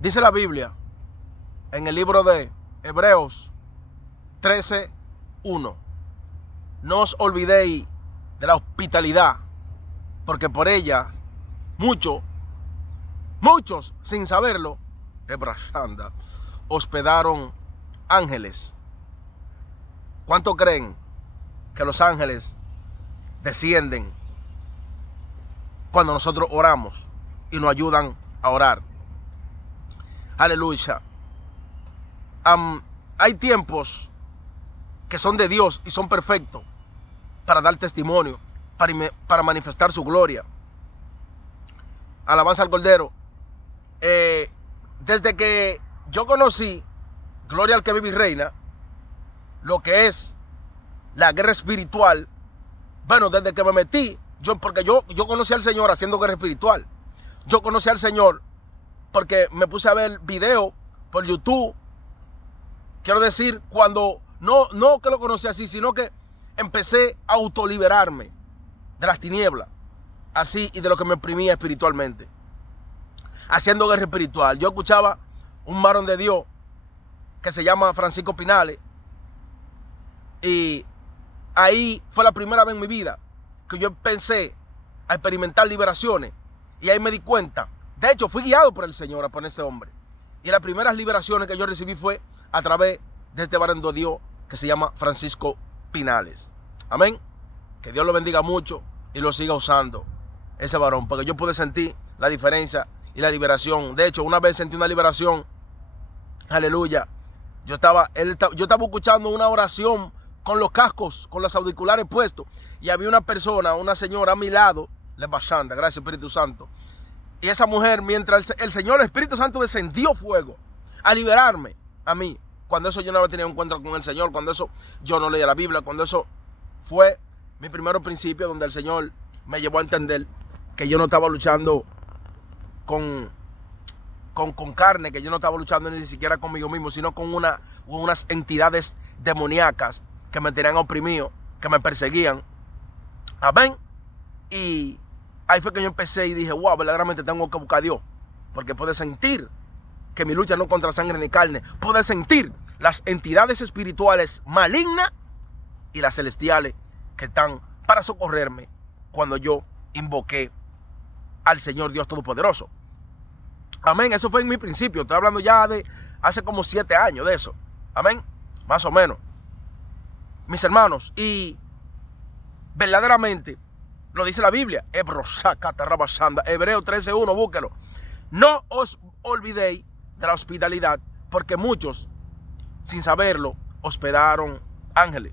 Dice la Biblia en el libro de Hebreos 13:1. No os olvidéis de la hospitalidad, porque por ella muchos sin saberlo, hospedaron ángeles. ¿Cuánto creen que los ángeles descienden cuando nosotros oramos y nos ayudan a orar? Aleluya. Hay tiempos que son de Dios y son perfectos para dar testimonio, para manifestar su gloria. Alabanza al Cordero. Desde que yo conocí, gloria al que vive y reina, lo que es la guerra espiritual, bueno, desde que me metí, porque yo conocí al Señor haciendo guerra espiritual. Yo conocí al Señor porque me puse a ver videos por YouTube. Quiero decir, cuando no que lo conocí así, sino que empecé a autoliberarme de las tinieblas, así, y de lo que me oprimía espiritualmente, haciendo guerra espiritual. Yo escuchaba un varón de Dios que se llama Francisco Pinales, y ahí fue la primera vez en mi vida que yo empecé a experimentar liberaciones, y ahí me di cuenta. De hecho, fui guiado por el Señor a poner ese hombre, y las primeras liberaciones que yo recibí fue a través de este varón de Dios que se llama Francisco Pinales. Amén. Que Dios lo bendiga mucho y lo siga usando, ese varón, porque yo pude sentir la diferencia y la liberación. De hecho, una vez sentí una liberación, aleluya. Yo estaba escuchando una oración con los cascos, con los auriculares puestos, y había una persona, una señora a mi lado, le bachanda, gracias Espíritu Santo. Y esa mujer, mientras el Señor, el Espíritu Santo, descendió fuego a liberarme a mí. Cuando eso yo no había tenido un encuentro con el Señor, cuando eso yo no leía la Biblia, cuando eso fue mi primer principio, donde el Señor me llevó a entender que yo no estaba luchando con carne, que yo no estaba luchando ni siquiera conmigo mismo, sino con unas entidades demoníacas que me tenían oprimido, que me perseguían. Amén. Y ahí fue que yo empecé y dije, wow, verdaderamente tengo que buscar a Dios, porque puede sentir que mi lucha no contra sangre ni carne, puede sentir las entidades espirituales malignas y las celestiales que están para socorrerme cuando yo invoqué al Señor Dios Todopoderoso. Amén. Eso fue en mi principio. Estoy hablando ya de hace como 7 años de eso. Amén. Más o menos. Mis hermanos, y verdaderamente lo dice la Biblia. Hebreos 13:1, búsquelo. No os olvidéis de la hospitalidad, porque muchos, sin saberlo, hospedaron ángeles.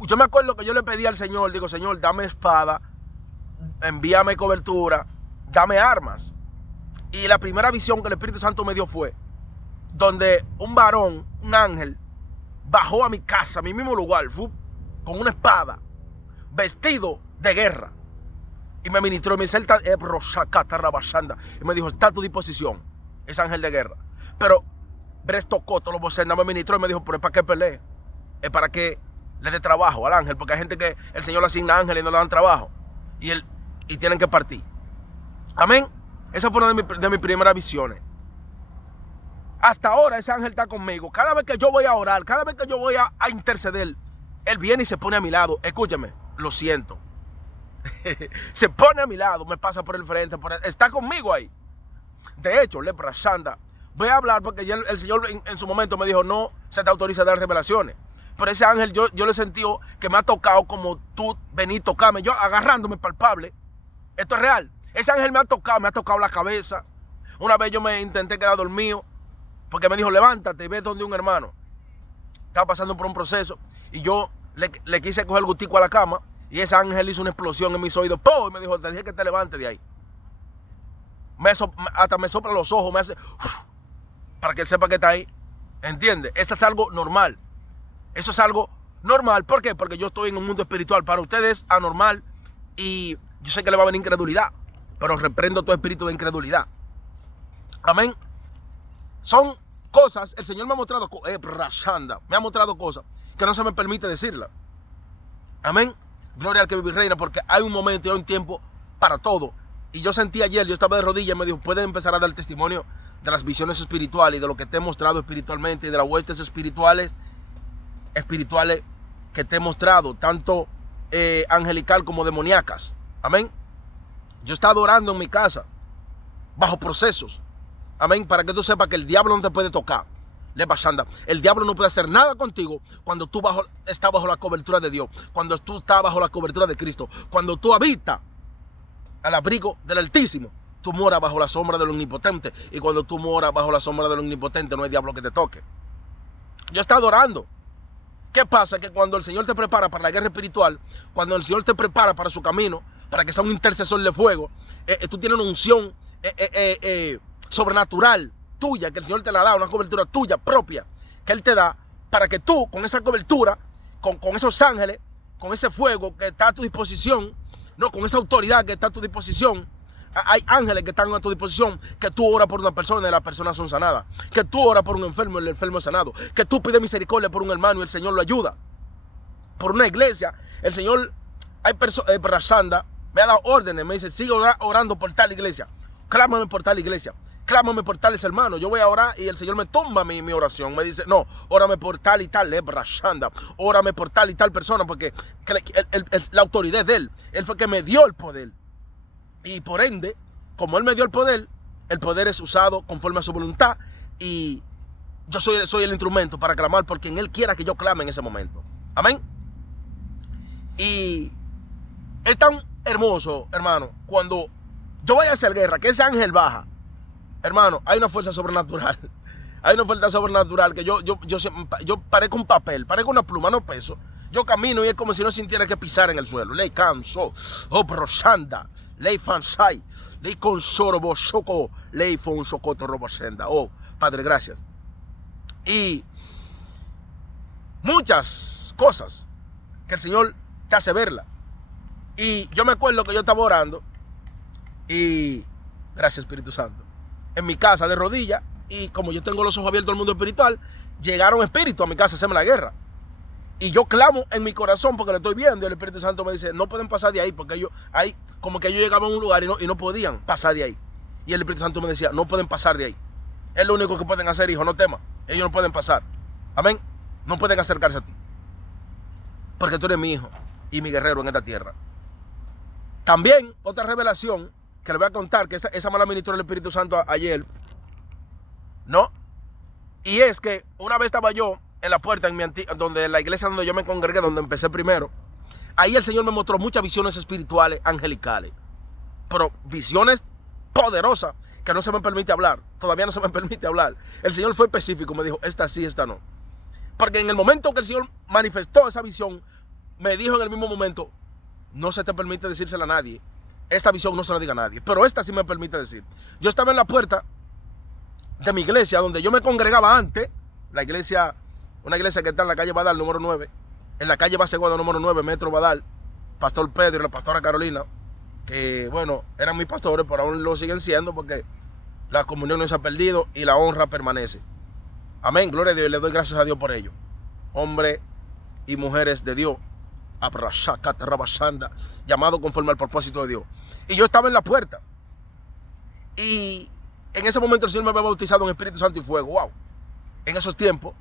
Yo me acuerdo que yo le pedí al Señor, digo, Señor, dame espada, envíame cobertura, dame armas. Y la primera visión que el Espíritu Santo me dio fue donde un varón, un ángel, bajó a mi casa, a mi mismo lugar, con una espada, vestido de guerra. Y me ministró, y me dijo, está a tu disposición, es ángel de guerra. Pero Bresto Coto, los vocenas, me ministró y me dijo, pero es para que pelee, es para que le dé trabajo al ángel, porque hay gente que el Señor le asigna ángeles y no le dan trabajo, y tienen que partir. Amén. Esa fue una de mis primeras visiones. Hasta ahora ese ángel está conmigo. Cada vez que yo voy a orar, cada vez que yo voy a interceder, él viene y se pone a mi lado. Escúchame, lo siento. Se pone a mi lado, me pasa por el frente, está conmigo ahí. De hecho, lepra santa, voy a hablar porque ya el Señor en su momento me dijo, no se te autoriza a dar revelaciones. Pero ese ángel yo le he sentido que me ha tocado como tú venís a tocarme, yo agarrándome palpable. Esto es real. Ese ángel me ha tocado la cabeza. Una vez yo me intenté quedar dormido, porque me dijo, levántate y ve donde un hermano. Estaba pasando por un proceso, y yo le quise coger el gustico a la cama, y ese ángel hizo una explosión en mis oídos. ¡Pum! Y me dijo, te dije que te levantes de ahí. Hasta me sopla los ojos, me hace para que él sepa que está ahí. ¿Entiendes? Eso es algo normal. Eso es algo normal. ¿Por qué? Porque yo estoy en un mundo espiritual. Para ustedes es anormal, y yo sé que le va a venir incredulidad, pero reprendo todo espíritu de incredulidad. Amén. Son cosas, el Señor me ha mostrado cosas que no se me permite decirlas. Amén. Gloria al que vive y reina, porque hay un momento y hay un tiempo para todo. Y yo sentí ayer, yo estaba de rodillas y me dijo, puedes empezar a dar testimonio de las visiones espirituales y de lo que te he mostrado espiritualmente y de las huestes espirituales que te he mostrado, tanto angelical como demoníacas. Amén. Yo he estado orando en mi casa, bajo procesos. Amén. Para que tú sepas que el diablo no te puede tocar. El diablo no puede hacer nada contigo cuando tú estás bajo la cobertura de Dios, cuando tú estás bajo la cobertura de Cristo, cuando tú habitas al abrigo del Altísimo. Tú moras bajo la sombra del Omnipotente, y cuando tú moras bajo la sombra del Omnipotente no hay diablo que te toque. Yo he estado orando. ¿Qué pasa? Que cuando el Señor te prepara para la guerra espiritual, cuando el Señor te prepara para su camino, para que sea un intercesor de fuego, tú tienes una unción sobrenatural tuya, que el Señor te la da, una cobertura tuya propia, que Él te da, para que tú, con esa cobertura, con esos ángeles, con ese fuego que está a tu disposición, no, con esa autoridad que está a tu disposición. Hay ángeles que están a tu disposición, que tú oras por una persona y las personas son sanadas, que tú oras por un enfermo y el enfermo es sanado, que tú pides misericordia por un hermano y el Señor lo ayuda. Por una iglesia, el Señor, Brashanda, me ha dado órdenes, me dice, sigue orando por tal iglesia, clámame por tal iglesia, clámame por tales hermanos. Yo voy a orar y el Señor me tumba mi oración, me dice, no, órame por tal y tal, Brashanda, órame por tal y tal persona, porque la autoridad es de Él fue que me dio el poder. Y por ende, como Él me dio el poder es usado conforme a su voluntad. Y yo soy el instrumento para clamar por quien Él quiera que yo clame en ese momento. Amén. Y es tan hermoso, hermano, cuando yo voy a hacer guerra, que ese ángel baja. Hermano, hay una fuerza sobrenatural. Hay una fuerza sobrenatural que yo parezco un papel, parezco una pluma, no peso. Yo camino y es como si no sintiera que pisar en el suelo. Ley canso, oh broshanda, ley fansai, ley consoro boshoko, ley fon socoto robosenda. Oh, Padre, gracias. Y muchas cosas que el Señor te hace verla. Y yo me acuerdo que yo estaba orando y, gracias Espíritu Santo, en mi casa de rodillas, y como yo tengo los ojos abiertos al mundo espiritual, llegaron espíritus a mi casa a hacerme la guerra. Y yo clamo en mi corazón porque lo estoy viendo y el Espíritu Santo me dice, no pueden pasar de ahí, porque ellos llegaban a un lugar y no podían pasar de ahí. Y el Espíritu Santo me decía, no pueden pasar de ahí. Es lo único que pueden hacer, hijo, no temas. Ellos no pueden pasar. Amén. No pueden acercarse a ti. Porque tú eres mi hijo y mi guerrero en esta tierra. También otra revelación que le voy a contar, que esa me la ministró el Espíritu Santo ayer, ¿no? Y es que una vez estaba yo en la puerta, donde la iglesia donde yo me congregué, donde empecé primero. Ahí el Señor me mostró muchas visiones espirituales, angelicales. Pero visiones poderosas que no se me permite hablar. Todavía no se me permite hablar. El Señor fue específico, me dijo, esta sí, esta no. Porque en el momento que el Señor manifestó esa visión, me dijo en el mismo momento, no se te permite decírsela a nadie. Esta visión no se la diga a nadie. Pero esta sí me permite decir. Yo estaba en la puerta de mi iglesia, donde yo me congregaba antes. La iglesia, una iglesia que está en la calle Badal, número 9. En la calle Baseguada, número 9, Metro Badal. Pastor Pedro y la pastora Carolina, que bueno, eran mis pastores, pero aún lo siguen siendo porque la comunión no se ha perdido y la honra permanece. Amén, gloria a Dios, y le doy gracias a Dios por ello. Hombres y mujeres de Dios, llamado conforme al propósito de Dios. Y yo estaba en la puerta. Y en ese momento el Señor me había bautizado en Espíritu Santo y fuego. Wow. En esos tiempos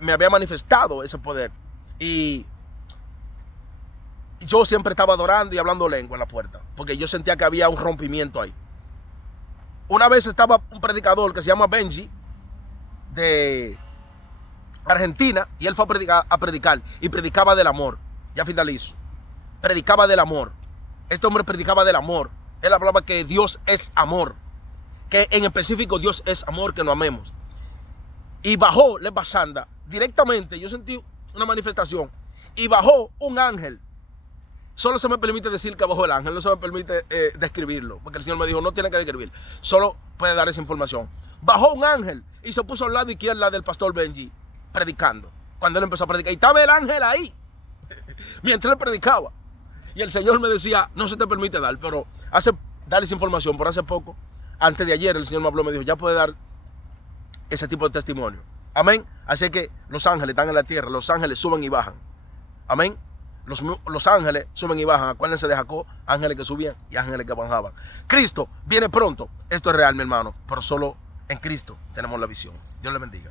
me había manifestado ese poder. Y yo siempre estaba adorando y hablando lengua en la puerta, porque yo sentía que había un rompimiento ahí. Una vez estaba un predicador que se llama Benji, de Argentina, y él fue a predicar y predicaba del amor. Ya finalizo. Predicaba del amor. Este hombre predicaba del amor. Él hablaba que Dios es amor, que en específico Dios es amor, que nos amemos. Y bajó Lebashanda directamente. Yo sentí una manifestación y bajó un ángel. Solo se me permite decir que bajó el ángel, no se me permite describirlo, porque el Señor me dijo, no tiene que describir, solo puede dar esa información. Bajó un ángel y se puso al lado izquierdo del pastor Benji, predicando. Cuando él empezó a predicar, y estaba el ángel ahí, mientras él predicaba. Y el Señor me decía, no se te permite dar, pero dar esa información. Por hace poco, antes de ayer, el Señor me habló y me dijo, ya puede dar ese tipo de testimonio. Amén. Así que los ángeles están en la tierra, los ángeles suben y bajan. Amén. Los ángeles suben y bajan. Acuérdense de Jacob, ángeles que subían y ángeles que bajaban. Cristo viene pronto. Esto es real, mi hermano, pero solo en Cristo tenemos la visión. Dios le bendiga.